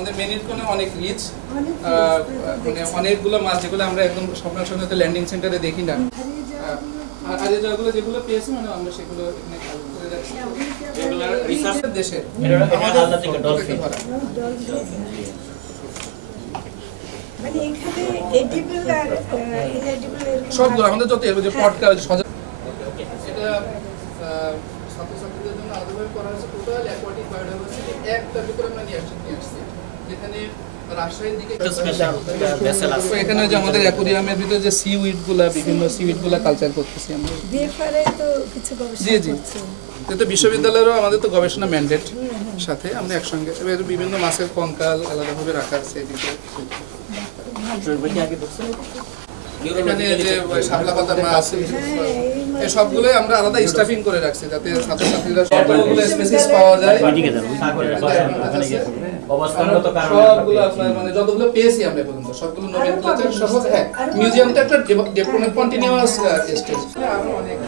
আমাদের মেনুর কোনো অনেক রিচ, মানে অনেকগুলো মাছ যেগুলো আমরা একদম স্বপ্নের সঙ্গে ল্যান্ডিং সেন্টারে দেখি না। আর হারিয়ে যাওয়াগুলো যেগুলো পেয়েছি মানে আমরা সেগুলো এখানে কালেক্ট করে রাখছি। এগুলো রিসার্চ দেশের আমাদের আলাদা থেকে ডলফিন ধরা। মানে এখানে এডিবল আর ইনএডিবল সবগুলো আমাদের যত এর যে পডকাস্ট সজা এটা ছাত্রছাত্রীদের জন্য আলাদাভাবে করা হয়েছে। টোটাল অ্যাকোয়াটিক বায়োডাইভার্সিটি একটা ভিতরে আমরা নিয়ে আসছি, যেখানে রাজশাহীর দিকে এখানে যে আমাদের অ্যাকোরিয়ামের ভিতরে যে সিউইডগুলা বিভিন্ন সিউইডগুলা কালচার করতেছি আমরা। বিএফআরএ তো কিছু গবেষণা করছে। তো বিশ্ববিদ্যালয়েরও আমাদের তো গবেষণা ম্যান্ডেট সাথে আমরা একসঙ্গে বিভিন্ন মাছের কঙ্কাল আলাদাভাবে রাখা আছে এদিকে। এখানে যে শাপলা পাতা মাছ এই সবগুলোই আমরা আলাদা স্টাফিং করে রাখছি যাতে ছাত্রছাত্রীরা সবগুলো স্পেসিস পাওয়া যায়। সবগুলো আপনার মানে যতগুলো পেয়েছি আমরা পর্যন্ত সবগুলো নোমেনক্লেচার সহ। হ্যাঁ, মিউজিয়ামটা একটা কন্টিনিউয়াস স্টেজ। আরো অনেক